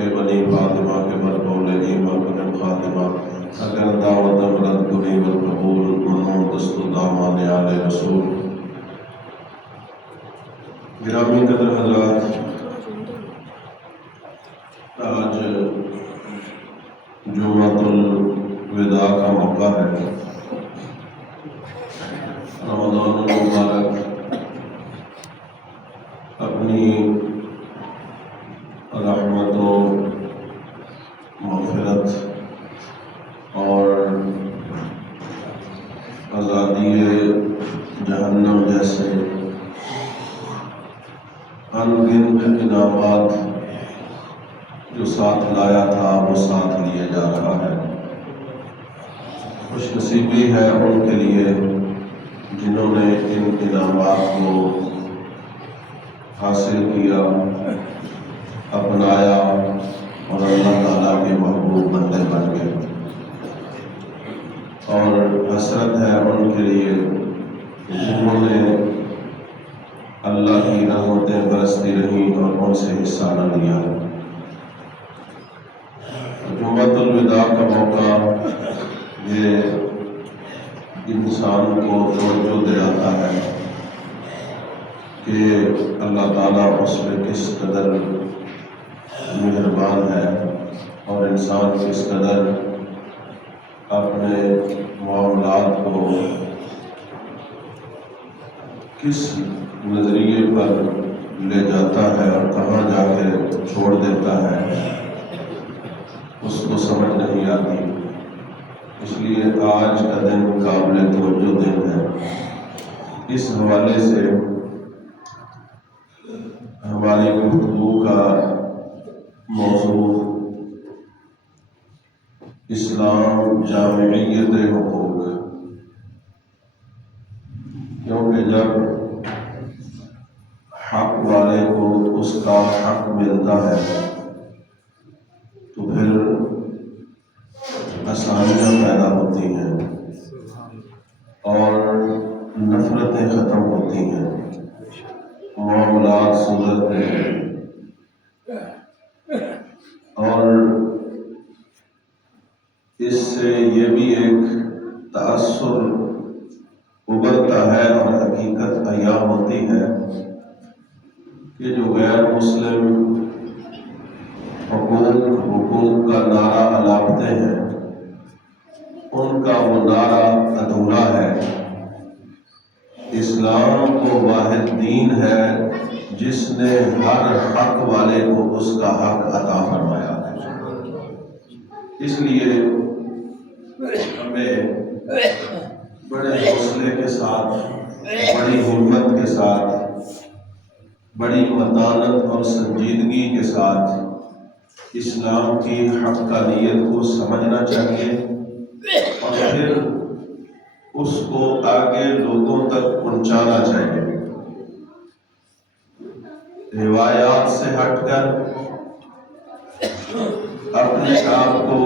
کے بنی فاطمہ کے برقول ایمن خاتمہ اگر دعوت مرد کنی والقبول منون دست دامان آل رسول. گرامی قدر حضرات، آج جمعۃ الوداع کا موقع ہے. رمضان المبارک اپنی رحمت و مغفرت اور آزادی جہنم جیسے ان گنت انعامات جو ساتھ لایا تھا وہ ساتھ لیے جا رہا ہے. خوش نصیبی ہے ان کے لیے جنہوں نے ان انعامات کو حاصل کیا، اپنایا اور اللہ تعالیٰ کے محبوب بندے بن گئے. اور حسرت ہے ان کے لیے جنہوں نے اللہ کی رحمتیں برستی رہیں اور ان سے حصہ نہ لیا. جمعۃ الوداع کا موقع یہ انسان کو توجہ دلاتا ہے کہ اللہ تعالیٰ اس پہ کس قدر مہربان ہے اور انسان کس قدر اپنے معاملات کو کس نظریے پر لے جاتا ہے اور کہاں جا کے چھوڑ دیتا ہے اس کو سمجھ نہیں آتی. اس لیے آج کا دن قابل توجہ دن ہے. اس حوالے سے ہماری گفتگو کا موضوع اسلام جامعیت حقوق، کیونکہ جب حق والے کو اس کا حق ملتا ہے تو پھر آسانیاں پیدا ہوتی ہیں اور نفرتیں ختم ہوتی ہیں، معاملات سدھرتے ہیں اور اس سے یہ بھی ایک تأثر ابھرتا ہے اور حقیقت عیاں ہوتی ہے کہ جو غیر مسلم حقوق کا نعرہ الاپتے ہیں ان کا وہ نعرہ ادھورا ہے. اسلام وہ واحد دین ہے جس نے ہر حق والے کو اس کا حق عطا فرمایا ہے. اس لیے ہمیں بڑے حوصلے کے ساتھ، بڑی ہمت کے ساتھ، بڑی متانت اور سنجیدگی کے ساتھ اسلام کی حقانیت کو سمجھنا چاہیے اور پھر اس کو آگے لوگوں تک پہنچانا چاہیے. روایات سے ہٹ کر اپنے آپ کو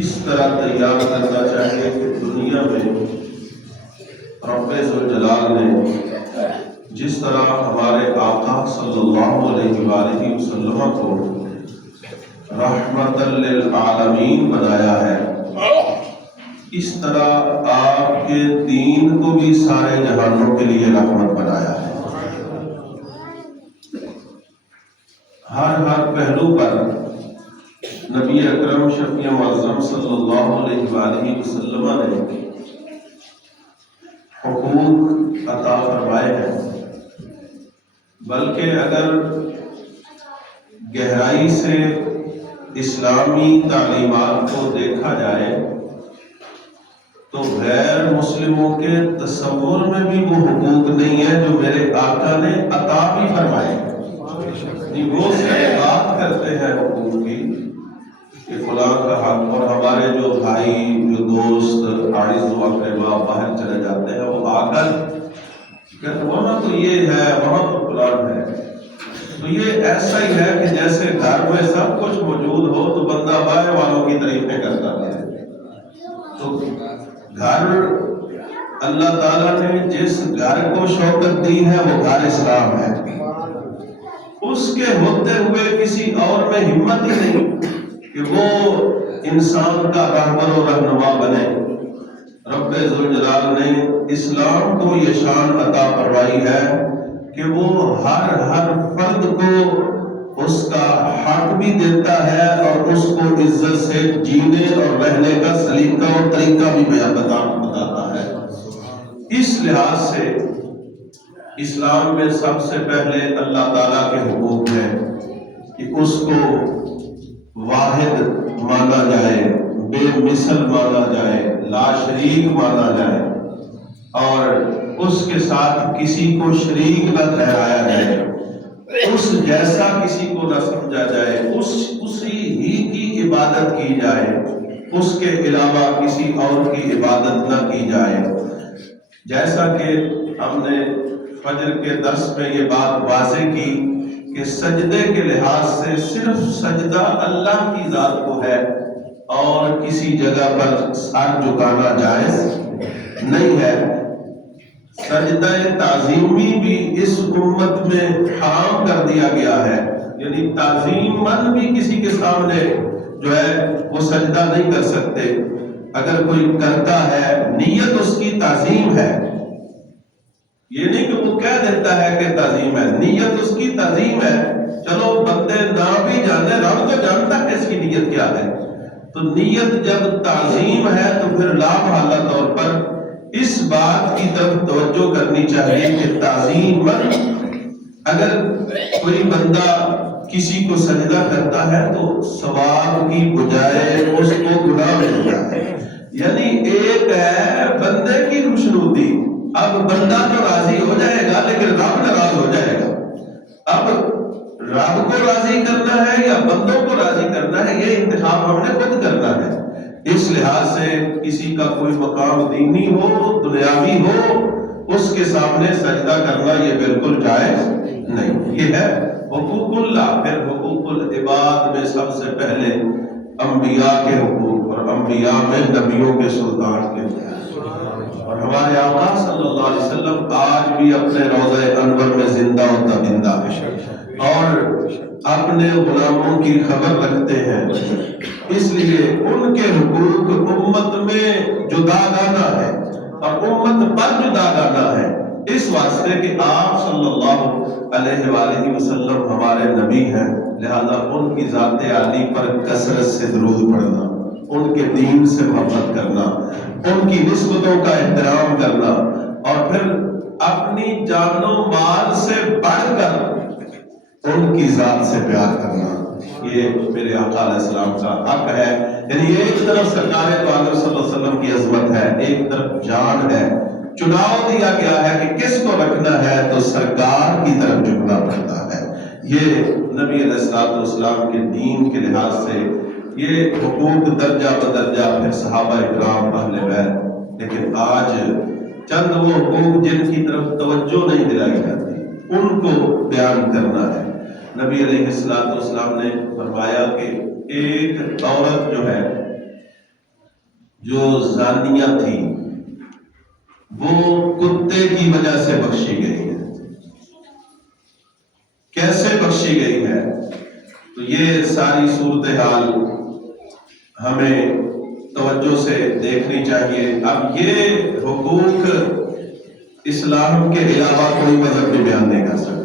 اس طرح تیار کرنا چاہیے کہ دنیا میں رب ذوالجلال نے جس طرح ہمارے آقا صلی اللہ علیہ وآلہ وسلم کو رحمت للعالمین بنایا ہے، اس طرح آپ کے دین کو بھی سارے جہانوں کے لیے رحمت بنایا ہے. ہر پہلو پر نبی اکرم شفیع معظم صلی اللہ علیہ وآلہ وسلم نے حقوق عطا فرمائے ہیں. بلکہ اگر گہرائی سے اسلامی تعلیمات کو دیکھا جائے تو غیر مسلموں کے تصور میں بھی وہ حقوق نہیں ہے جو میرے آقا نے عطا بھی فرمائے. وہ صرف بات کرتے ہیں حقوق کی کہ فلاں کا حق، اور ہمارے جو بھائی، جو دوست، عارض و اقربا باہر چلے جاتے ہیں وہ آ کر کہتے وہاں تو یہ ہے، وہاں تو فلاں ہے. تو یہ ایسا ہی ہے کہ جیسے گھر میں سب کچھ موجود ہو تو بندہ باہر والوں کی تعریفیں کرتا ہے. تو گھر اللہ تعالیٰ نے جس گھر کو شوکت دی ہے وہ گھر اسلام ہے. اس کے ہوتے ہوئے کسی اور میں ہمت ہی نہیں کہ وہ انسان کا رہبر و رہنما بنے۔ رب ذوالجلال نے اسلام کو یہ شان عطا فرمائی ہے کہ وہ ہر فرد کو اس کا حق بھی دیتا ہے اور اس کو عزت سے جینے اور رہنے کا سلیقہ اور طریقہ بھی بتاتا ہے۔ اس لحاظ سے اسلام میں سب سے پہلے اللہ تعالیٰ کے حقوق ہیں کہ اس کو واحد مانا جائے، بے مثل مانا جائے، لا شریک مانا جائے، اور اس کے ساتھ کسی کو شریک نہ ٹھہرایا جائے، اس جیسا کسی کو نہ سمجھا جائے، اسی ہی کی عبادت کی جائے، اس کے علاوہ کسی اور کی عبادت نہ کی جائے۔ جیسا کہ ہم نے فجر کے درس میں یہ بات واضح کی کہ سجدے کے لحاظ سے صرف سجدہ اللہ کی ذات کو ہے اور کسی جگہ پر سر جھکانا جائز نہیں ہے۔ سجدہ تعظیمی بھی اس امت میں حرام کر دیا گیا ہے، یعنی تعظیم من بھی کسی کے سامنے جو ہے وہ سجدہ نہیں کر سکتے۔ اگر کوئی کرتا ہے نیت اس کی تعظیم ہے، یہ نہیں کہ وہ کہہ دیتا ہے کہ تعظیم ہے، نیت اس کی تعظیم ہے۔ چلو بندے نہ بھی جانے، رب تو جانتا ہے اس کی نیت کیا ہے۔ تو نیت جب تعظیم ہے تو پھر لا محالہ طور پر اس بات کی طرف توجہ کرنی چاہیے کہ تعظیم اگر کوئی بندہ کسی کو سجدہ کرتا ہے تو ثواب کی بجائے اس کو گناہ ملتا ہے۔ یعنی ایک ہے بندے کی خوشنودی، اب بندہ تو راضی ہو جائے گا لیکن رب ناراض ہو جائے گا۔ اب رب کو راضی کرنا ہے یا بندوں کو راضی کرنا ہے، یہ انتخاب ہم نے خود کرنا ہے۔ اس لحاظ سے کسی کا کوئی مقام دینی ہو، دنیاوی ہو، اس کے سامنے سجدہ کرنا یہ بالکل جائز نہیں۔ یہ ہے حقوق اللہ۔ پھر حقوق العباد میں سب سے پہلے انبیاء کے حقوق، اور انبیاء میں نبیوں کے سلطان کے حقوق۔ اور ہمارے آقا صلی اللہ علیہ وسلم آج بھی اپنے روضہ انور میں زندہ و تابندہ ہے اور اپنے غلاموں کی خبر رکھتے ہیں، اس لیے ان کے حقوق امت میں جداگانہ ہے اور امت پر جداگانہ ہے، اس واسطے کہ آپ صلی اللہ علیہ وآلہ وسلم ہمارے نبی ہیں، لہذا ان کی ذات عالی پر کثرت سے درود پڑھنا، ان کے دین سے محبت کرنا، ان کی نسبتوں کا احترام کرنا، اور پھر اپنی جان و مال سے بڑھ کر ان کی ذات سے پیار کرنا، یہ میرے آقا علیہ السلام کا حق ہے۔ یعنی ایک طرف سرکار دو عالم صلی اللہ علیہ وسلم کی عظمت ہے، ایک طرف جان ہے، چناؤ دیا گیا ہے کہ کس کو رکھنا ہے تو سرکار کی طرف جھکنا پڑتا ہے۔ یہ نبی علیہ السلام کے دین کے لحاظ سے یہ حقوق درجہ بدرجہ، پھر صحابہ اکرام اہل بیت، لیکن آج چند وہ حقوق جن کی طرف توجہ نہیں دلائی جاتی ان کو بیان کرنا ہے۔ نبی علیہ السلام نے فرمایا کہ ایک عورت جو ہے جو زانیہ تھی وہ کتے کی وجہ سے بخشی گئی ہے۔ کیسے بخشی گئی ہے؟ تو یہ ساری صورتحال ہمیں توجہ سے دیکھنی چاہیے۔ اب یہ حقوق اسلام کے علاوہ کوئی مذہب بھی بیان نہیں کر سکتا۔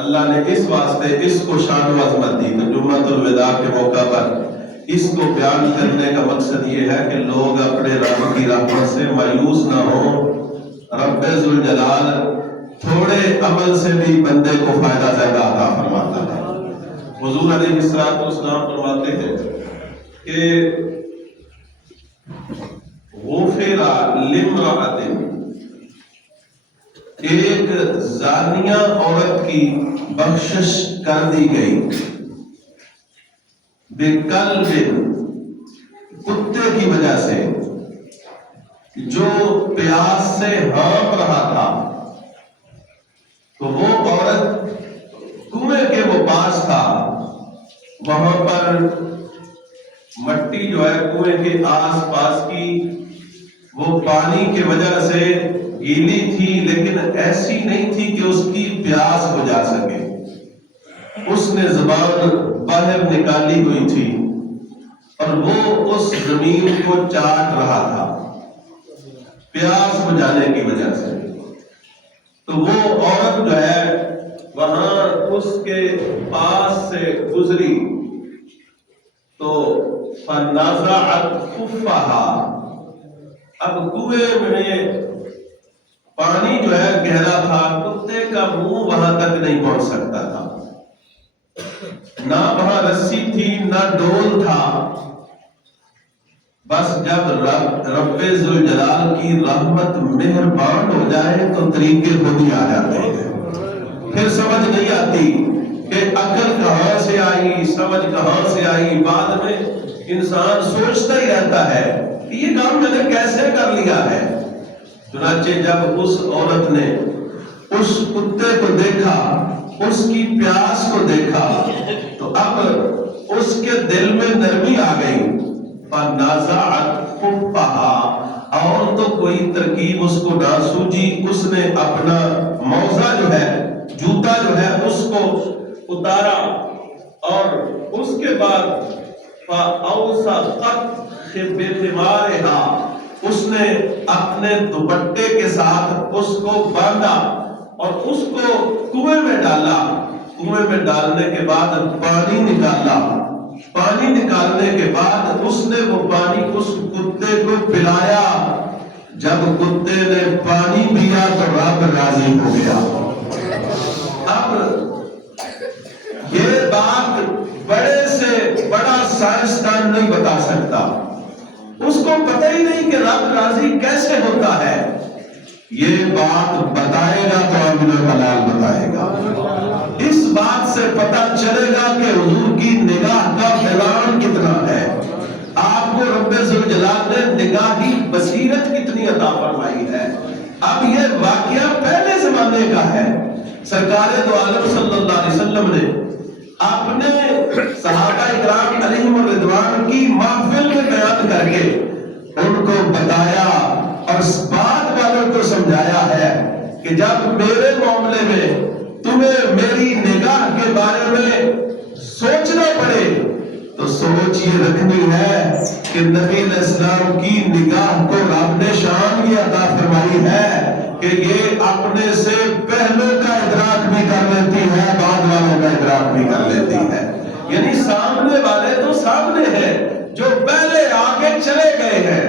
اللہ نے اس واسطے اس کو شان و عظمت دی۔ تو جمعۃ الوداع کے موقع پر اس کو بیان کرنے کا مقصد یہ ہے کہ لوگ اپنے رب کی رحمت سے مایوس نہ ہوں۔ رب ذوالجلال تھوڑے عمل سے بھی بندے کو فائدہ زیادہ عطا فرماتا ہے۔ حضور علیہ السلام فرماتے ہیں کہ غفر لامرأۃ، ایک زانیہ عورت کی بخشش کر دی گئی، بکلب، کتے کی وجہ سے جو پیاس سے ہانپ رہا تھا، تو وہ عورت کنویں کے وہ پاس تھا، وہاں پر مٹی جو ہے کنویں کے آس پاس کی وہ پانی کی وجہ سے گیلی تھی، لیکن ایسی نہیں تھی کہ اس کی پیاس بجھا سکے۔ اس نے زبان باہر نکالی ہوئی تھی اور وہ اس زمین کو چاٹ رہا تھا پیاس بجھانے کی وجہ سے. تو وہ عورت جو ہے وہاں اس کے پاس سے گزری تو فنازعت خفها. اب کنویں میں پانی جو ہے گہرا تھا، کتے کا منہ وہاں تک نہیں پہنچ سکتا تھا، نہ وہاں رسی تھی نہ ڈول تھا. بس جب رب ذوالجلال کی رحمت مہربان ہو جائے تو طریقے خود ہی آ جاتے ہیں. پھر سمجھ نہیں آتی کہ عقل کہاں سے آئی، سمجھ کہاں سے آئی. بعد میں انسان سوچتا ہی رہتا ہے کہ یہ کام میں نے کیسے کر لیا ہے. چنانچہ جب اس عورت نے اس کتے کو دیکھا، اس کی پیاس کو دیکھا، تو اب اس کے دل میں نرمی آ گئی. فنازعت خفها، اور تو کوئی ترکیب اس کو نہ سوجی. اس نے اپنا موزہ جو ہے، جوتا جو ہے، اس کو اتارا اور اس کے بعد فَأَوْسَقَتْ بِخِمَارِهَا، اس نے اپنے دوپٹے کے ساتھ اس کو باندھا اور اس کو کنویں میں ڈالا. کنویں میں ڈالنے کے بعد پانی نکالا. پانی نکالنے کے بعد اس نے وہ پانی اس کتے کو پلایا. جب کتے نے پانی پیا تو رب راضی ہو گیا. اب یہ بات بڑے سے بڑا سائنسدان نہیں بتا سکتا. اس کو پتہ ہی نہیں کہ رب راضی کیسے ہوتا ہے. یہ بات بتائے گا تو امین الحلال بتائے گا. اس بات سے پتہ چلے گا کہ حضور کی نگاہ کا پھیلان کتنا ہے. آپ کو رب ذوالجلال نے نگاہی بصیرت کتنی عطا فرمائی ہے. اب یہ واقعہ پہلے زمانے کا ہے. سرکار دو عالم صلی اللہ علیہ وسلم نے اپنے صحابہ اکرام علیہم الرضوان کی محفل میں بیان کر کے ان کو بتایا اور بعد والوں کو سمجھایا ہے کہ جب میرے معاملے میں تمہیں میری نگاہ کے بارے میں سوچنا پڑے تو سوچ یہ رکھنی ہے کہ نبی علیہ السلام کی نگاہ کو رب نے شان یہ عطا فرمائی ہے کہ یہ اپنے سے پہلوں کا ادراک بھی کر لیتی ہے، بعد والوں کا ادراک بھی کر لیتی ہے. یعنی سامنے والے تو سامنے ہیں، جو پہلے آگے چلے گئے ہیں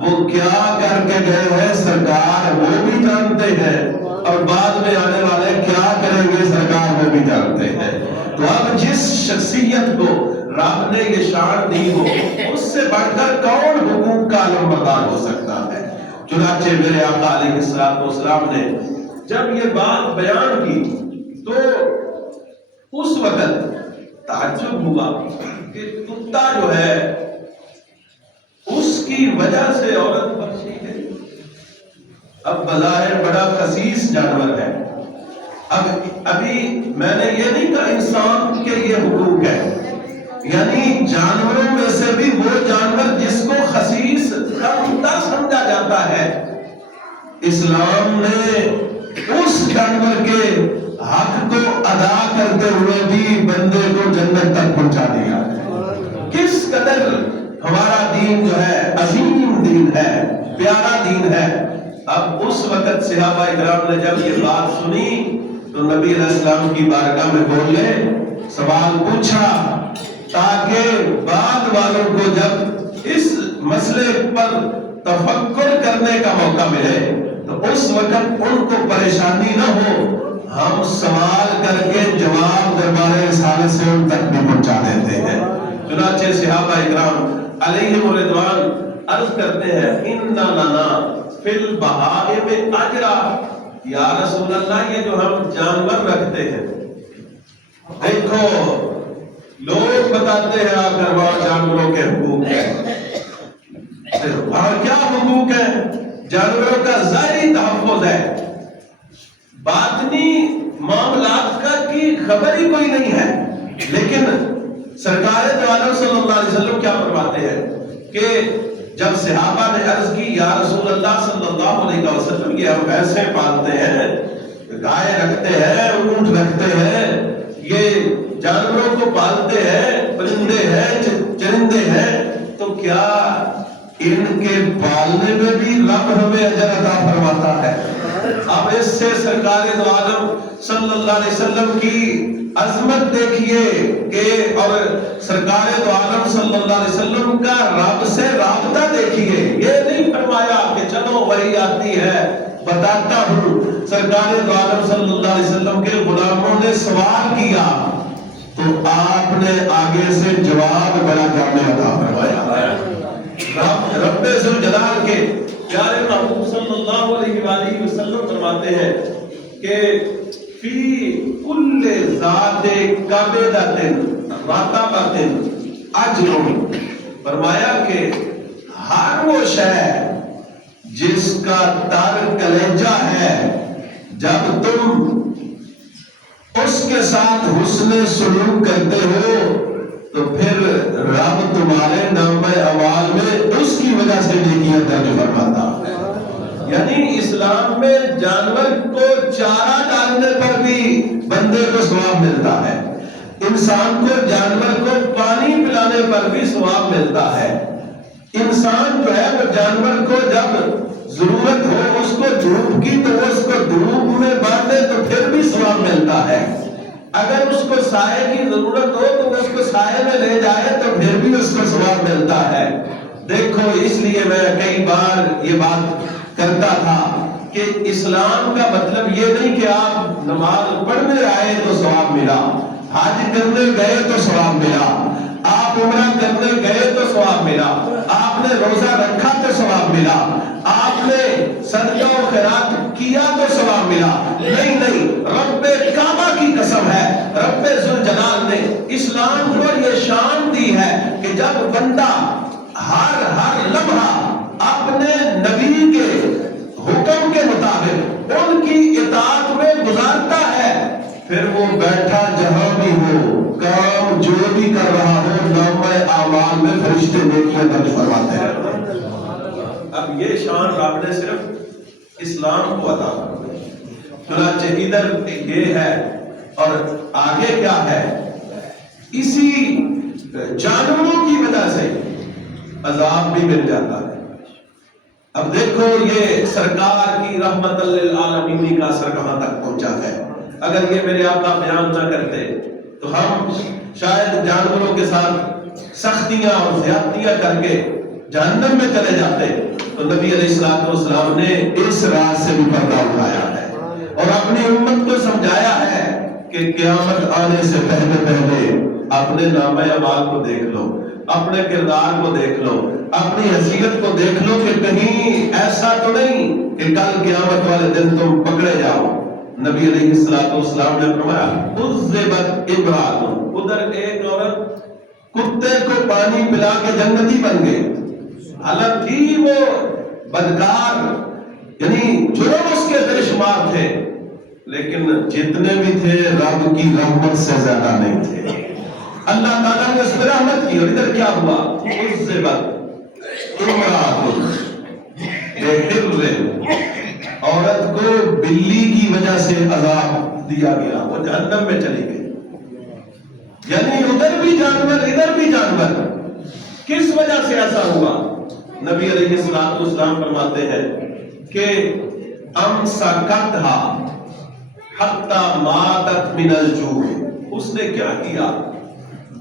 وہ کیا کر کے گئے ہیں سرکار وہ بھی جانتے ہیں، اور بعد میں آنے والے کیا کریں گے سرکار وہ بھی جانتے ہیں. تو اب جس شخصیت کو رب نے یہ شان دی ہو، اس سے بڑھ کر کون حقوق کا علمبردار ہو سکتا ہے. چنانچہ میرے آقا علیہ السلام نے جب یہ بات بیان کی تو اس وقت تعجب ہوا کہ کتا جو ہے اس کی وجہ سے عورت بخشی گئی. اب بظاہر بڑا خسیس جانور ہے. ابھی میں نے یہ نہیں کہا انسان کے یہ حقوق ہے، یعنی جانوروں میں سے بھی وہ جانور جس کو خسیس کمتر سمجھا جاتا ہے، اسلام نے اس جانور کے حق کو ادا کرتے ہوئے بھی بندے کو جنت تک پہنچا دیا ہے. کس قدر ہمارا دین جو ہے عظیم دین ہے، پیارا دین ہے. اب اس وقت صحابہ اکرام نے جب یہ بات سنی تو نبی علیہ السلام کی بارگاہ میں بولے، سوال پوچھا تاکہ بعد والوں کو جب اس مسئلے پر تفکر کرنے کا موقع ملے تو اس وقت ان کو پریشانی نہ ہو. ہم سوال کر کے جواب دربار رسالت سے ان تک بھی پہنچا دیتے ہیں. چنانچہ صحابہ اکرام علیہم الرضوان عرض کرتے ہیں اننا لنا فی البہائم اجرا، یا رسول اللہ یہ جو ہم جانور رکھتے ہیں، دیکھو لوگ بتاتے ہیں آ کر وہاں جانوروں کے حقوق ہیں. اور کیا حقوق ہیں؟ جانوروں کا ظاہری تحفظ ہے، باطنی معاملات کا کی خبر ہی کوئی نہیں ہے. لیکن سرکار دو عالم صلی اللہ علیہ وسلم کیا فرماتے ہیں کہ جب صحابہ نے عرض کی یا رسول اللہ صلی اللہ علیہ وسلم یہ ہم بھینسیں پالتے ہیں، گائے رکھتے ہیں، اونٹ رکھتے ہیں، یہ جانور پالتے ہیں، پرندے ہیں، چرندے ہیں، تو کیا ان کے پالنے میں بھی رب ہمیں اجر عطا فرماتا ہے؟ اب اس سے سرکار دو عالم صلی اللہ علیہ وسلم کی عظمت دیکھیے کہ اور سرکار دو عالم صلی اللہ علیہ وسلم کا رب سے رابطہ دیکھیے. یہ نہیں فرمایا کہ چلو وہی آتی ہے بتاتا ہوں. سرکار دو عالم صلی اللہ علیہ وسلم کے غلاموں نے سوال کیا تو آپ نے آگے سے جواب بڑا جامع عطا فرمایا. رب ذوالجلال کے پیارے محبوب صلی اللہ علیہ وآلہ وسلم فرماتے ہیں کہ فی کل ذات کبدۃ رطبۃ اجر. فرمایا کہ ہر وہ شے جس کا تر کلیجہ ہے، جب تم اس کے ساتھ حسن سلوک کرتے ہو تو پھر رب تمہارے نامہ اعمال میں اس کی وجہ سے نیکیاں درج فرماتا ہے. یعنی اسلام میں جانور کو چارہ ڈالنے پر بھی بندے کو ثواب ملتا ہے، انسان کو جانور کو پانی پلانے پر بھی ثواب ملتا ہے. انسان جو ہے وہ جانور کو جب ضرورت ہو اس کو دھوپ کی تو اس کو دھوپ میں باندھے تو پھر بھی ثواب ملتا ہے. اگر اس کو سائے کی ضرورت ہو تو اس کو سائے میں لے جائے تو پھر بھی اس کو ثواب ملتا ہے. دیکھو اس لیے میں کئی بار یہ بات کرتا تھا کہ اسلام کا مطلب یہ نہیں کہ آپ نماز پڑھنے آئے تو ثواب ملا، حج کرنے گئے تو ثواب ملا، آپ عمرہ کرنے گئے تو ثواب ملا، آپ نے روزہ رکھا تو ثواب ملا، آپ نے صدقہ و خیرات کیا تو ثواب ملا. نہیں نہیں، رب کعبہ کی قسم ہے، رب ذوالجلال نے اسلام کو یہ شان دی ہے کہ جب بندہ ہر لمحہ اپنے نبی کے حکم کے مطابق ان کی اطاعت میں گزارتا ہے، پھر وہ بیٹھا جہاں بھی ہو، کام جو بھی کر رہا ہو، نامہ اعمال میں فرشتے نیکیاں درج فرماتے ہیں. اب یہ شان رب نے صرف اسلام کو عطا فرمائی. چنانچہ ادھر یہ ہے اور آگے کیا ہے، اسی جانوروں کی وجہ سے عذاب بھی مل جاتا ہے. اب دیکھو یہ سرکار کی رحمت للعالمین کا اثر کہاں تک پہنچا ہے. اگر یہ میرے آقا بیان نہ کرتے تو ہم شاید جانوروں کے ساتھ سختیاں اور زیادتیاں کر کے جہنم میں چلے جاتے. تو نبی علیہ السلام نے اس راز سے بھی پردہ اٹھایا ہے اور اپنی امت کو سمجھایا ہے کہ قیامت آنے سے پہلے پہلے اپنے نامہ اعمال کو دیکھ لو، اپنے کردار کو دیکھ لو، اپنی حیثیت کو دیکھ لو کہ کہیں ایسا تو نہیں کہ کل قیامت والے دن تم پکڑے جاؤ. نبی علیہ السلام نے فرمایا عذبت امرأۃ، ادھر ایک عورت کتے کو پانی پلا کے جنتی بن گئی. حالانکہ وہ بدکار یعنی جرم اس کے بے شمار تھے، لیکن جتنے بھی تھے رب کی رحمت سے زیادہ نہیں تھے. اللہ تعالیٰ نے اس پر رحمت کی. اور ادھر کیا ہوا، عذبت امرأۃ بحر، عورت کو بلی کی وجہ سے عذاب دیا گیا، وہ جہنم میں چلی گئی. یعنی ادھر بھی جانور ادھر بھی جانور. کس وجہ سے ایسا ہوا؟ نبی علیہ السلام فرماتے ہیں کہ امسکتھا حتی ماتت من الجوع. اس نے کیا کیا؟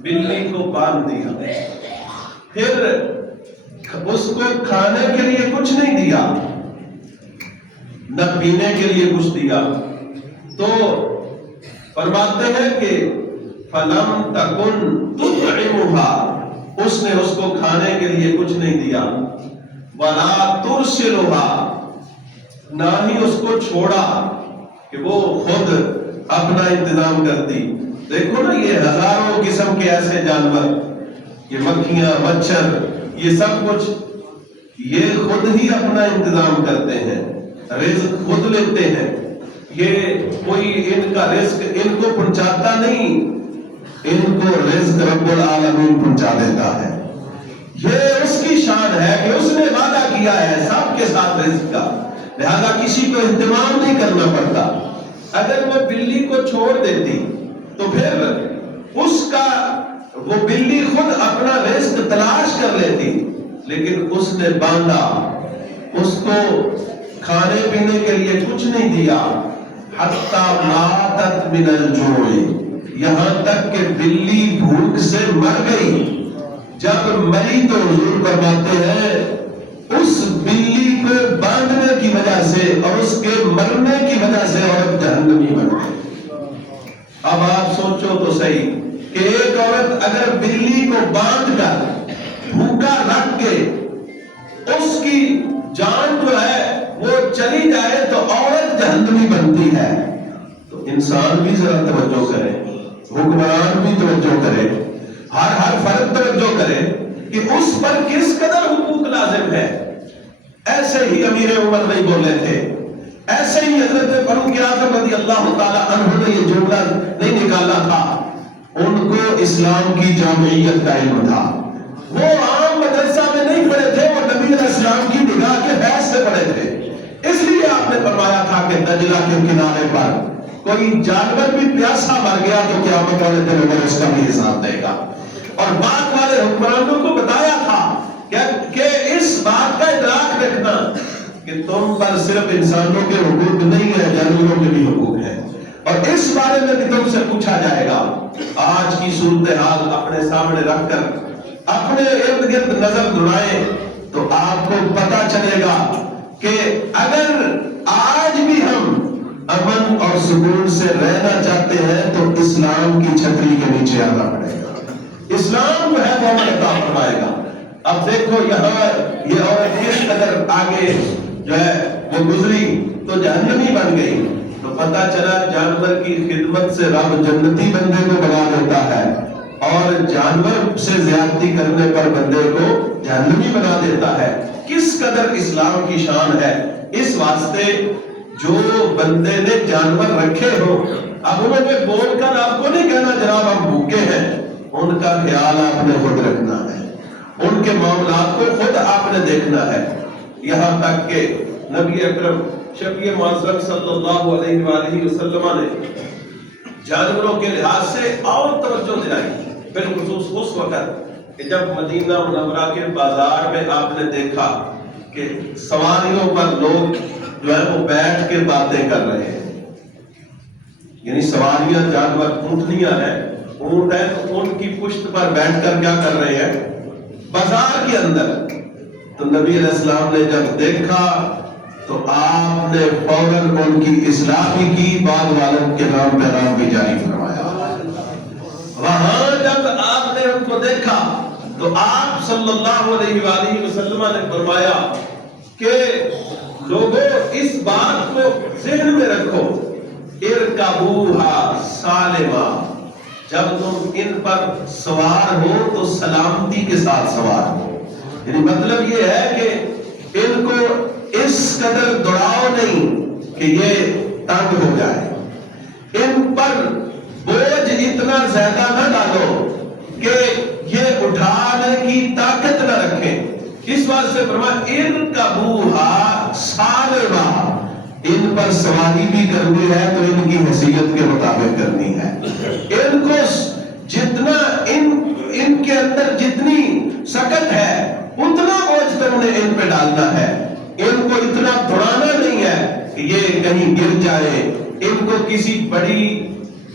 بلی کو باندھ دیا، پھر اس کو کھانے کے لیے کچھ نہیں دیا، نہ پینے کے لیے کچھ دیا. تو فرماتے ہیں کہ فلم تکن تطعمها، اس نے اس کو کھانے کے لیے کچھ نہیں دیا. ولا ترسلها، نہ ہی اس کو چھوڑا کہ وہ خود اپنا انتظام کرتی. دیکھو نا یہ ہزاروں قسم کے ایسے جانور، یہ مکھیاں، مچھر، یہ سب کچھ یہ خود ہی اپنا انتظام کرتے ہیں، رزق خود لیتے ہیں. یہ کوئی ان کا رزق ان کو پہنچاتا نہیں، ان کو رزق رب العالمین پہنچا دیتا ہے. یہ اس کی شان ہے کہ اس نے وعدہ کیا ہے سب کے ساتھ رزق کا، لہذا کسی کو اہتمام نہیں کرنا پڑتا. اگر وہ بلی کو چھوڑ دیتی تو پھر اس کا وہ بلی خود اپنا رزق تلاش کر لیتی، لیکن اس نے باندھا، اس کو کھانے پینے کے لیے کچھ نہیں دیا، حتی ماتت من الجوع، یہاں تک کہ بلی بھوک سے مر گئی۔ جب مری تو حضور فرماتے ہیں اس بلی کو باندھنے کی وجہ سے اور اس کے مرنے کی وجہ سے عورت جہنمی بن گئی۔ اب آپ سوچو تو صحیح کہ ایک عورت اگر بلی کو باندھ کر بھوکا رکھ کے اس کی جان جو ہے وہ چلی جائے تو عورت جہنمی بنتی ہے، تو انسان بھی ذرا توجہ کرے، حکمران بھی توجہ کرے، ہر فرد توجہ کرے کہ اس پر کس قدر حقوق لازم ہے۔ ایسے ہی امیر عمر نہیں بولے تھے، ایسے ہی حضرت فاروق اعظم رضی اللہ تعالی عنہ نے یہ جملہ نہیں نکالا تھا، ان کو اسلام کی جامعیت کا علم تھا، وہ عام مدرسہ میں نہیں پڑھے تھے، وہ نبی علیہ السلام کی نگاہ کے فیض سے پڑھے تھے۔ اس لیے آپ نے فرمایا تھا کہ دجلہ کے کنارے پر کوئی جانور بھی پیاسا مر گیا تو قیامت والے دن عمر اس کا بھی حساب دے گا۔ اور بعد والے حکمرانوں کو بتایا تھا کہ اس بات کا ادراک رکھنا کہ تم پر صرف انسانوں کے حقوق نہیں ہے، جانوروں کے بھی حقوق ہیں، اور اس بارے میں بھی تم سے پوچھا جائے گا۔ آج کی صورتحال اپنے سامنے رکھ کر اپنے ارد گرد نظر دوڑائیں تو آپ کو پتا چلے گا کہ اگر آج بھی ہم امن اور سکون سے رہنا چاہتے ہیں تو اسلام کی چھتری کے نیچے آنا پڑے گا، اسلام جو ہے وہ ہمیں عطا فرمائے گا۔ اب دیکھو یہاں یہ عورت کس قدر آگے جو ہے وہ گزری تو جہنمی بن گئی، تو پتا چلا جانور کی خدمت سے رب جنتی بندے کو بنا دیتا ہے اور جانور سے زیادتی کرنے پر بندے کو جہنمی بنا دیتا ہے۔ کس قدر اسلام کی شان ہے۔ اس واسطے جو بندے نے جانور رکھے ہو، اب انہوں نے بول کر آپ کو نہیں کہنا جناب ہم بھوکے ہیں، ان کا خیال آپ نے خود رکھنا ہے، ان کے معاملات کو خود آپ نے دیکھنا ہے۔ یہاں تک کہ نبی اکرم شفیع معظم صلی اللہ علیہ وآلہ وسلم نے جانوروں کے لحاظ سے اور توجہ دلائی، بالخصوص اس وقت کہ جب مدینہ منورہ کے بازار میں آپ نے دیکھا کہ سواریوں پر لوگ جو ہے وہ بیٹھ کے باتیں کر رہے ہیں، یعنی سواریاں جانور اونٹنیاں ہیں، اونٹ ہے تو اونٹ کی پشت پر بیٹھ کر کیا کر رہے ہیں بازار کے اندر۔ تو نبی علیہ السلام نے جب دیکھا تو آپ نے فوراً ان کی اصلاح بھی کی، بعد والوں کے نام پیغام بھی جاری فرمایا۔ وہاں جب آپ نے ان کو دیکھا تو آپ صلی اللہ علیہ وآلہ وسلم نے فرمایا کہ لوگوں اس بات کو ذہن میں رکھو، ارکبوہا سالما، جب تم ان پر سوار ہو تو سلامتی کے ساتھ سوار ہو، یعنی مطلب یہ ہے کہ ان کو اس قدر دوڑاؤ نہیں کہ یہ تنگ ہو جائے، ان پر بوجھ اتنا زیادہ نہ ڈالو کہ یہ اٹھانے کی طاقت نہ رکھیں۔ اس واسطے فرمایا ارکبوہا سالما، ان پر سواری بھی کرنی ہے تو ان کی حیثیت کے مطابق کرنی ہے، ان کو جتنا ان کے اندر جتنی سکت ہے اتنا بوجھ تم نے ان پہ ڈالنا ہے، ان کو اتنا دوڑانا نہیں ہے کہ یہ کہیں گر جائے، ان کو کسی بڑی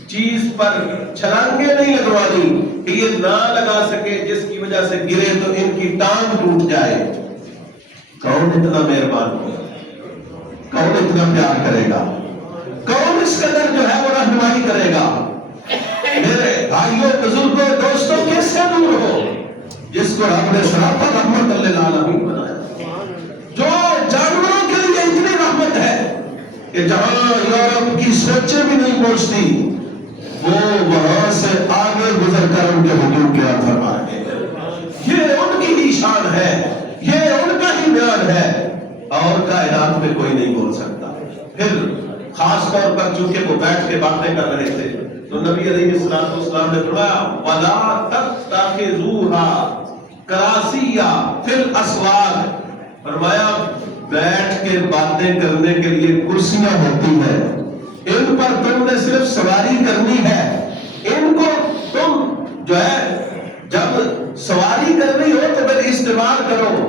چیز پر چھلانگیں نہیں لگوانی کہ یہ نہ لگا سکے جس کی وجہ سے گرے تو ان کی ٹانگ ٹوٹ جائے۔ کون اتنا مہربان ہوگا، کون اتنا پیار کرے گا، کون اس قدر جو ہے وہ رہنمائی کرے گا۔ میرے بھائیوں بزرگوں دوستوں کس سے دور ہو جس کو رب نے سراپا رحمت للعالمین بنایا، جو جانوروں کے لیے اتنی رحمت ہے کہ جہاں یورپ کی سوچیں بھی نہیں پہنچتی وہ وہاں سے آگے گزر کر ان کے حقوق کے فرمائے۔ یہ ان کی ہی شان ہے، یہ ان کا ہی بیان ہے اور کائنات میں کوئی نہیں بول سکتا۔ پھر خاص طور پر چونکہ وہ بیٹھ کے باتیں کر رہے تھے تو نبی علیہ السلام نے فرمایا وَلَا تَتَّخِذُوهَا کراسیہ فی الاسواق، فرمایا بیٹھ کے باتیں کرنے کے لیے کرسیاں ہوتی ہیں، ان پر تم نے صرف سواری کرنی ہے، ان کو تم جو ہے استعمال کرو،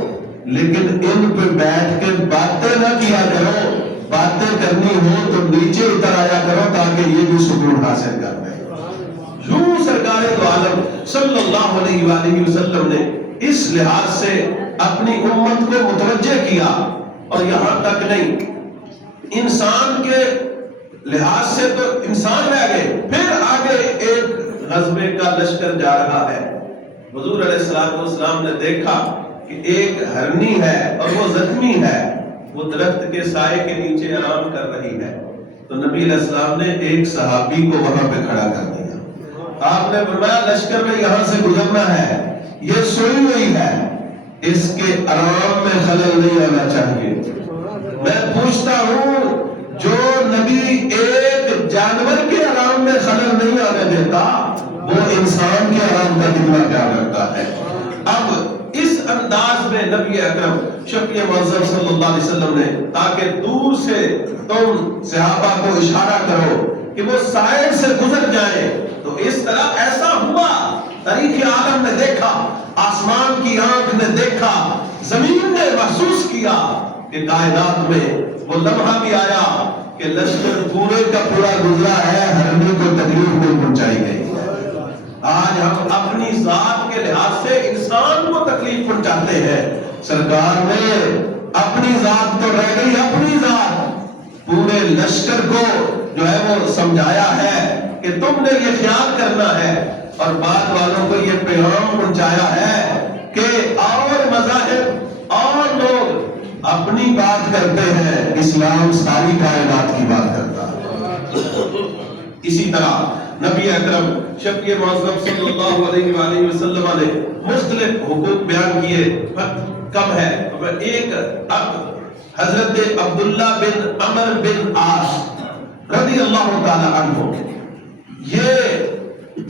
لیکن ان پہ بیٹھ کے باتیں نہ کیا کرو. باتیں کرنی ہو تو نیچے اتر آیا کرو تاکہ یہ بھی سکون حاصل کر لیں. یوں سرکار دو عالم صلی اللہ علیہ وآلہ وسلم نے اس لحاظ سے اپنی امت کو متوجہ کیا. اور یہاں تک نہیں، انسان کے لحاظ سے تو انسان رہ گئے، پھر آگے ایک غزوے کا لشکر جا رہا ہے. حضور علیہ السلام نے دیکھا کہ ایک ہرنی ہے اور وہ زخمی ہے، وہ درخت کے سائے کے نیچے آرام کر رہی ہے. تو نبی علیہ السلام نے ایک صحابی کو وہاں پہ کھڑا کر دیا. آپ نے فرمایا لشکر میں یہاں سے گزرنا ہے، یہ سوئی ہوئی ہے، اس کے آرام میں خلل نہیں آنا چاہیے. میں پوچھتا ہوں جو نبی ایک جانور کے آرام میں خلل نہیں آنے دیتا، وہ انسان کے آرام کا کتنا خیال رکھتا ہے. اب اس انداز میں نبی اکرم شفیع معظم صلی اللہ علیہ وسلم نے، تاکہ دور سے تم صحابہ کو اشارہ کرو کہ وہ سائے سے گزر جائیں، تو اس طرح ایسا ہوا. تاریخ عالم نے دیکھا، آسمان کی آنکھ نے دیکھا، زمین نے محسوس کیا کہ کائنات میں وہ لمحہ بھی آیا کہ لشکر پورے کا پورا گزرا ہے، ہرنی کو تکلیف نہیں پہنچائی گئی. آج ہم اپنی ذات کے لحاظ سے انسان کو تکلیف پہنچاتے ہیں. سرکار نے اپنی ذات تو رہ گئی، اپنی ذات پورے لشکر کو جو ہے وہ سمجھایا ہے کہ تم نے یہ خیال کرنا ہے، اور بعد والوں کو یہ پیغام پہنچایا ہے کہ اور مذاہب اور لوگ اپنی بات کرتے ہیں، اسلام ساری کائنات کی بات کرتا ہے. اسی طرح نبی اکرم شفیع معظم صلی اللہ علیہ وآلہ وسلم نے مختلف حقوق بیان کیے، وقت کم ہے. ایک اب حضرت عبداللہ بن عمر بن عاص رضی اللہ تعالی عنہ، یہ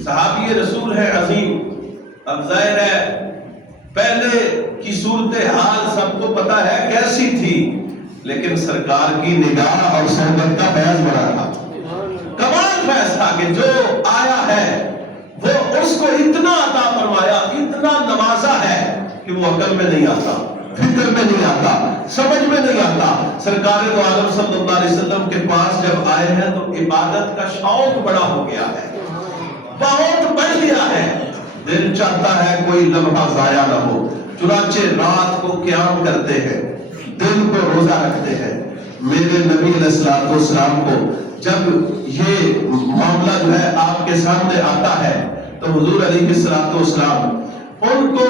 صحابی رسول ہے عظیم. اب ظاہر ہے پہلے کی صورتحال سب کو پتا ہے کیسی تھی، لیکن سرکار کی نگاہ اور صحبت کا فیض بڑا تھا. کمال فیض تھا کہ جو آیا ہے وہ اس کو اتنا عطا فرمایا، اتنا نوازا ہے کہ وہ عقل میں نہیں آتا، فکر میں نہیں آتا، سمجھ میں نہیں آتا. سرکار دو عالم صلی اللہ علیہ وسلم کے پاس جب آئے ہیں تو عبادت کا شوق بڑا ہو گیا ہے، بہت بڑھ گیا ہے. دل چاہتا ہے کوئی لمحہ ضائع نہ ہو، چنانچہ رات کو قیام کرتے ہیں، دن کو روزہ رکھتے ہیں. میرے نبی علیہ السلام کو جب یہ معاملہ جو ہے آپ کے سامنے آتا ہے تو حضور علیہ السلام ان کو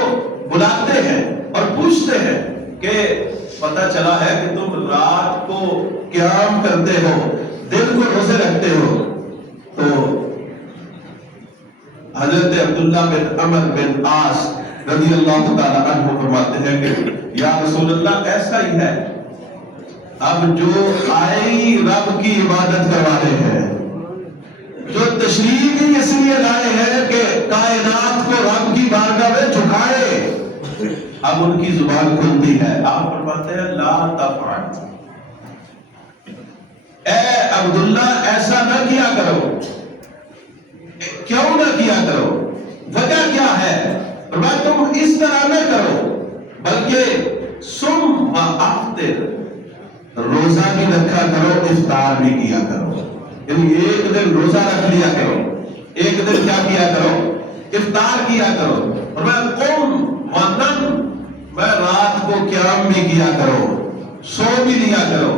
بلاتے ہیں اور پوچھتے ہیں کہ پتہ چلا ہے کہ تم رات کو قیام کرتے ہو، دن کو روزے رکھتے ہو. تو حضرت عبداللہ بن عمر بن عاص رضی اللہ تعالی عنہ فرماتے ہیں کہ یا رسول اللہ ایسا ہی ہے، اب جو آئی رب کی عبادت کروانے ہیں، جو تشریف ہی اس لیے لائے ہیں کہ کائنات کو رب کی بارگاہ میں جھکائے، اب ان کی زبان کھلتی ہے. آپ فرماتے ہیں لا تفعل، اے عبداللہ ایسا نہ کیا کرو. کیوں نہ کیا کرو؟ وجہ کیا ہے؟ فرمایا تم اس طرح نہ کرو، بلکہ سم و افطر، روزہ بھی رکھا کرو، افطار بھی کیا کرو. یعنی ایک دن روزہ رکھ لیا کرو، ایک دن کیا کیا کرو؟ افطار کیا کرو. اور میں قم ونم، میں رات کو قیام بھی کیا کرو، سو بھی لیا کرو.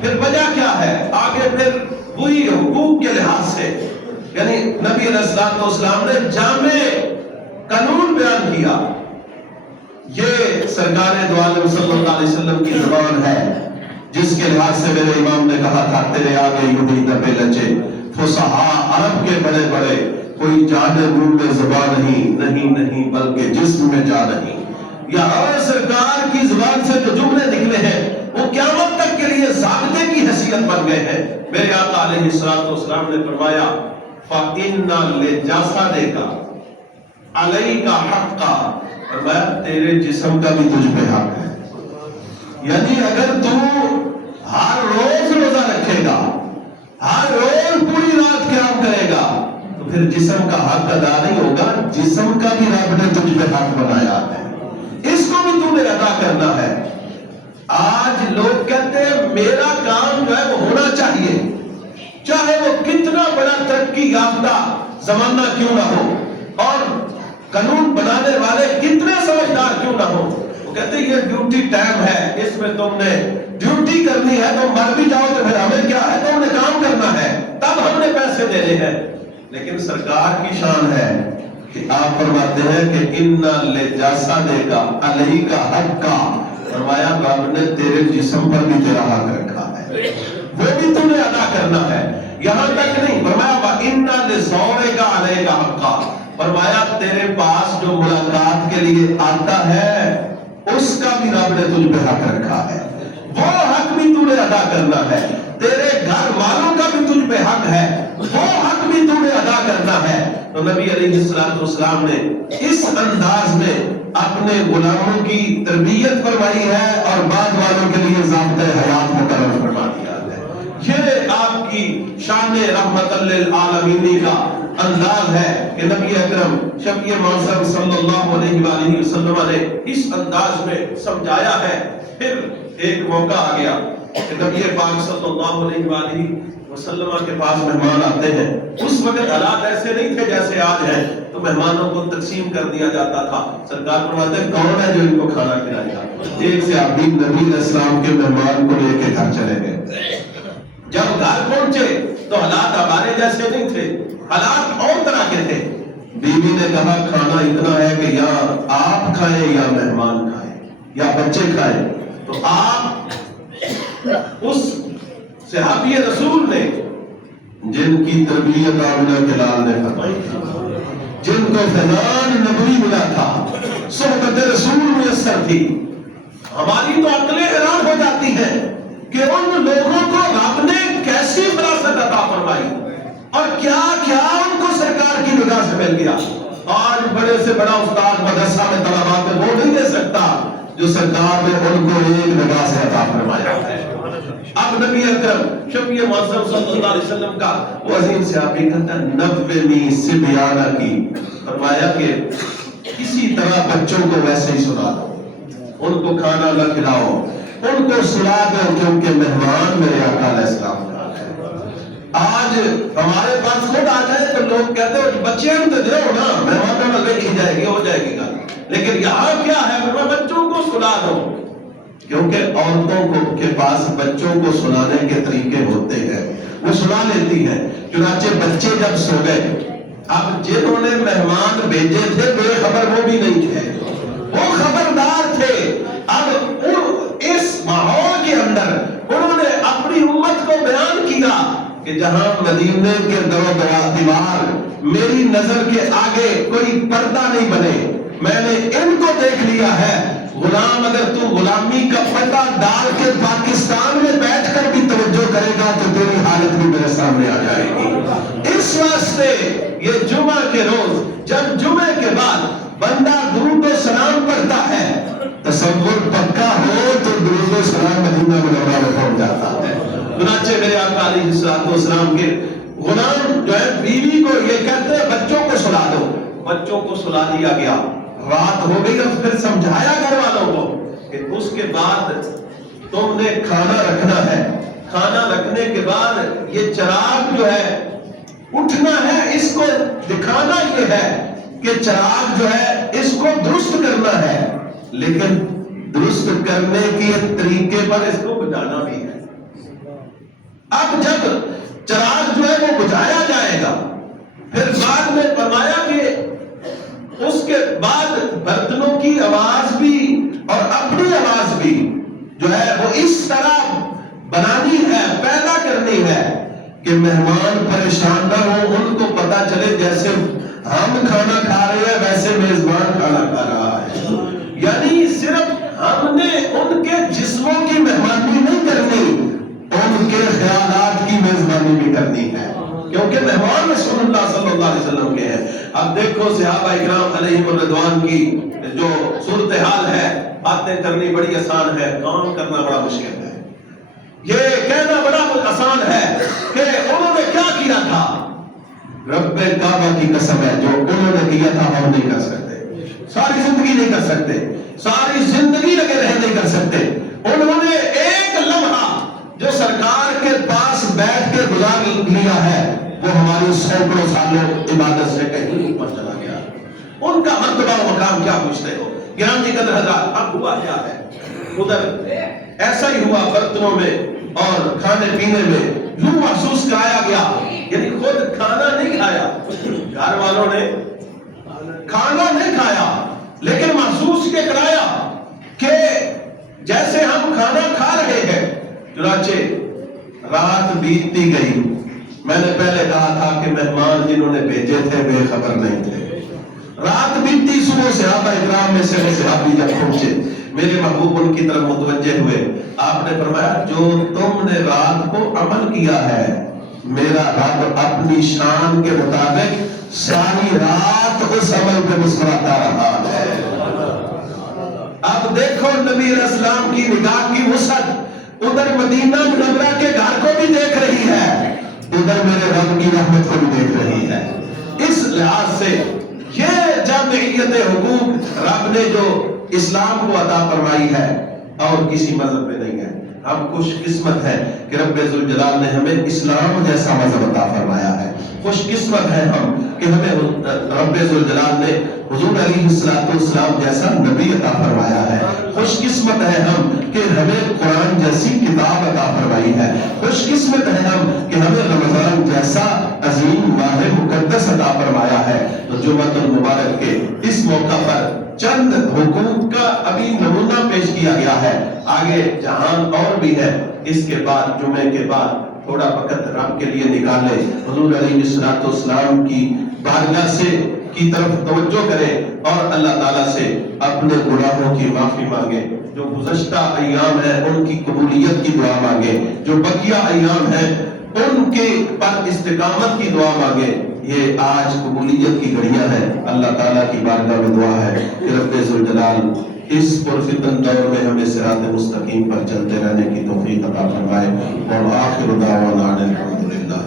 پھر وجہ کیا ہے؟ آگے پھر وہی حقوق کے لحاظ سے، یعنی نبی علیہ السلام نے جامع قانون بیان کیا. یہ سرکار دو عالم صلی اللہ علیہ وسلم کی زبان ہے جس کے لحاظ سے میرے امام نے کہا تھا تیرے آگے یوں ہی دبے لچے فصحا عرب کے بڑے بڑے، کوئی جان منہ میں زبان نہیں بلکہ جسم میں جا نہیں. یہاں سرکار کی زبان سے جو جملے نکلے ہیں وہ قیامت تک کے لیے ضابطے کی حیثیت بن گئے ہیں. میرے آقا علیہ السلام نے فرمایا فَإِنَّ لِجَسَدِكَ عَلَيْكَ حَقًّا، فرمایا تیرے جسم کا بھی تجھ پہ حق ہے. یعنی اگر تو ہر روز روزہ رکھے گا، ہر روز پوری رات قیام کرے گا، تو پھر جسم کا حق ادا نہیں ہوگا. جسم کا بھی رب نے تجھ پہ حق بنایا ہے. اس نے ادا کرنا ہے۔ آج لوگ کہتے ہیں میرا کام جو ہے وہ ہونا چاہیے، چاہے وہ کتنا بڑا ترقی یافتہ زمانہ کیوں نہ ہو اور قانون بنانے والے کتنے سمجھدار کیوں نہ ہو، وہ کہتے ہیں یہ ڈیوٹی ٹائم ہے، اس میں تم نے ڈیوٹی کرنی ہے، تو مر بھی جاؤ تو پھر ہمیں کیا ہے، تم نے کام کرنا ہے، تب ہم نے پیسے دینے ہیں۔ لیکن سرکار کی شان ہے کہ آپ فرماتے ہیں کہ اِنَّ لِجَسَدِكَ عَلَيْكَ حَقًّا، فرمایا رب نے تیرے جسم پر بھی تیرا حق رکھا ہے، وہ بھی تو نے ادا کرنا ہے۔ یہاں تک نہیں، فرمایا وَإِنَّ لِزَوْرِكَ عَلَيْكَ حَقًّا، فرمایا تیرے پاس جو ملاقات کے لیے آتا ہے اس کا بھی رب نے تجھ پہ حق رکھا ہے، وہ حق بھی تو نے ادا کرنا ہے۔ تیرے گھر والوں کا بھی تجھ پہ حق ہے، وہ حق بھی تو نے ادا کرنا ہے۔ تو نبی علیہ السلام نے اس انداز میں اپنے غلاموں کی تربیت فرمائی ہے اور بعد والوں کے لیے ضابطۂ حیات مقرر فرما دیا ہے۔ یہ آپ کی شان رحمت للعالمین کا انداز ہے کہ نبی اکرم شفیع معصوم صلی اللہ علیہ وآلہ وسلم نے اس انداز میں سمجھایا ہے۔ پھر ایک موقع آ گیا کہ نبی پاک صلی اللہ علیہ وآلہ وسلم کے پاس مہمان آتے ہیں، اس وقت حالات ایسے نہیں تھے جیسے آج ہیں، تو مہمانوں کو تقسیم کر دیا جاتا تھا۔ سرکار فرماتے ہیں کون ہے جو ان کو کھانا کھلائے گا؟ ایک صحابی نبی علیہ السلام کے مہمان کو لے کے گھر چلے گئے۔ جب گھر پہنچے تو حالات ہمارے جیسے نہیں تھے، حالات اور طرح کے تھے۔ بیوی نے کہا کھانا اتنا ہے کہ یا آپ کھائیں یا مہمان کھائیں یا بچے کھائیں۔ تو آپ اس صحابی رسول نے جن کی تربیت آمنہ کے لال نے فرمائی تھی، جن کو فیضان نبوی ملا تھا، صحبت رسول میسر تھی، ہماری تو عقلیں حیران ہو جاتی ہیں کہ ان لوگوں کو رب نے کیسی فراست عطا فرمائی اور کیا کیا ان کو سرکار کی نگاہ سے مل گیا۔ آج بڑے سے بڑا استاد مدرسہ میں طلباء میں وہ نہیں دے سکتا جو سرکار نے ان کو ایک نگاہ سے عطا فرمایا ہے۔ اب نبی اکرم شفیع معصوم صلی اللہ علیہ وسلم کا وہ عظیم صحابی کہتا ہے نبّنی صبیانہ کی، فرمایا کہ کسی طرح بچوں کو ویسے ہی سنا دو، ان کو کھانا نہ کھلاؤ، ان کو سلا دو، کیونکہ مہمان میرے آقا علیہ السلام کا ہے۔ آج ہمارے پاس خود آ جائے تو لوگ کہتے ہیں بچے ہم تو دو نا، مہمانوں میں لے جائے گی، ہو جائے گی گا، لیکن یہاں کیا ہے، بچوں کو سلا دو، کیونکہ عورتوں کے پاس بچوں کو سلانے کے طریقے ہوتے ہیں، وہ سلا لیتی ہیں۔ چنانچہ بچے جب سو گئے، اب جنہوں نے مہمان بھیجے تھے بے خبر وہ بھی نہیں تھے، وہ خبردار تھے۔ اب اس ماحول کے اندر انہوں نے اپنی امت کو بیان کیا کہ جہاں مدینے کے در و دیوار میری نظر کے آگے کوئی پردہ نہیں بنے، میں نے ان کو دیکھ لیا ہے۔ غلام اگر تو غلامی کا پردہ ڈال کے پاکستان میں بیٹھ کر بھی توجہ کرے گا تو تیری حالت بھی میرے سامنے آ جائے گی۔ اس واسطے یہ جمعہ کے روز جب جمعے کے بعد بندہ درود و سلام پڑھتا ہے، تصور پکا ہو تو درود و سلام مدینہ منورہ میں پہنچ جاتا ہے۔ چنانچہ میرے آقا علیہ السلام کے غلام جو ہے بیوی کو یہ کہتے ہیں بچوں کو سلا دو، بچوں کو سلا دیا گیا، رات ہو گئی اور پھر سمجھایا گھر والوں کو کہ اس کے بعد تم نے کھانا رکھنا ہے، کھانا رکھنے کے بعد یہ چراغ جو ہے اٹھنا ہے، اس کو دکھانا یہ ہے کہ چراغ جو ہے اس کو درست کرنا ہے، لیکن درست کرنے کے طریقے پر اس کو بجانا بھی ہے۔ اب جب چراغ جو ہے وہ بجھایا جائے گا، پھر بعد میں فرمایا کہ اس کے بعد برتنوں کی آواز بھی اور اپنی آواز بھی جو ہے وہ اس طرح بنانی ہے، پیدا کرنی ہے کہ مہمان پریشان نہ ہو، ان کو پتا چلے جیسے ہم کھانا کھا رہے ہیں ویسے میزبان کھانا کھا رہا ہے۔ یعنی صرف ہم نے ان کے جسموں کی مہمانی نہیں کرنی، ان کے خیالات کی میزبانی بھی کرنی ہے، کیونکہ مہمان رسول اللہ صلی اللہ علیہ وسلم کے ہیں۔ اب دیکھو صحابہ اکرام علیہم الرضوان کی جو صورتحال ہے، باتیں کرنی بڑی آسان ہے، کام کرنا بڑا مشکل ہے۔ یہ کہنا بڑا آسان ہے کہ انہوں نے کیا کیا تھا، رب کعبہ کی قسم ہے جو انہوں نے کیا تھا ہم نہیں کر سکتے، ساری زندگی نہیں کر سکتے۔ ساری زندگی لگے رہے نہیں کر سکتے. انہوں نے ایک لمحہ جو سرکار کے پاس بیٹھ کے گزار لیا ہے وہ ہماری سینکڑوں سالوں عبادت سے کہیں اوپر چلا گیا. ان کا مرتبہ و مقام کیا پوچھتے ہو گرامی قدر حضرات. اب ہوا کیا ہے ادھر ایسا ہی ہوا برتنوں میں اور کھانے پینے میں یوں محسوس کرایا گیا, یعنی خود کھانا نہیں کھایا, گھر والوں نے کھانا نہیں کھایا, لیکن محسوس کے کرایا کہ جیسے ہم کھانا کھا رہے ہیں. چنانچہ رات بیتتی گئی. میں نے پہلے کہا تھا کہ مہمان جنہوں نے بھیجے تھے بے خبر نہیں تھے. رات بیتتی, صبح صحابہ اکرام میں سے صحابی جب پہنچے, میرے محبوب ان کی طرف متوجہ ہوئے. آپ نے فرمایا جو تم نے رات کو عمل کیا ہے میرا رب اپنی شان کے مطابق ساری رات اس عمل پہ مسکراتا رہا ہے. اب دیکھو نبی علیہ السلام کی نگاہ کی وسعت ادھر مدینہ منورہ کے گھر کو بھی دیکھ رہی ہے, ادھر میرے رب کی رحمت کو بھی دیکھ رہی ہے. اس لحاظ سے یہ جامعیت حقوق رب نے جو اسلام کو عطا فرمائی ہے اور کسی مذہب میں نہیں ہے. ہم خوش قسمت ہے کہ رب ذوالجلال نے ہمیں اسلام جیسا مذہب عطا فرمایا ہے. خوش قسمت ہے ہم کہ ہمیں رب ذوالجلال نے حضور علیہ السلام جیسا نبی عطا فرمایا ہے. خوش قسمت ہے ہم کہ ہمیں قرآن جیسی کتاب عطا فرمائی ہے. خوش قسمت ہے ہم کہ ہمیں رمضان جیسا عظیم ماہ مقدس عطا فرمایا ہے. تو جمعۃ المبارک کے اس موقع پر چند حقوق کا ابھی نمونہ پیش کیا گیا ہے. آگے جہان اور بھی ہے. اس کے بعد جمعے کے بعد تھوڑا وقت رب کے لیے نکالے, حضور علیہ السلام کی بارگاہ سے کی طرف توجہ کرے اور اللہ تعالیٰ سے اپنے گناہوں کی معافی مانگے. جو گزشتہ ایام ہیں ان کی قبولیت کی دعا مانگے, جو بقیہ ایام ہیں ان کے پر استقامت کی دعا مانگے. یہ آج قبولیت کی گھڑیاں ہیں. اللہ تعالیٰ کی بارگاہ میں دعا ہے کہ رب ذوالجلال اس پرفتن دور میں ہمیں صراط مستقیم پر چلتے رہنے کی توفیق عطا فرمائے. اور آخر دعوانا الحمدللہ.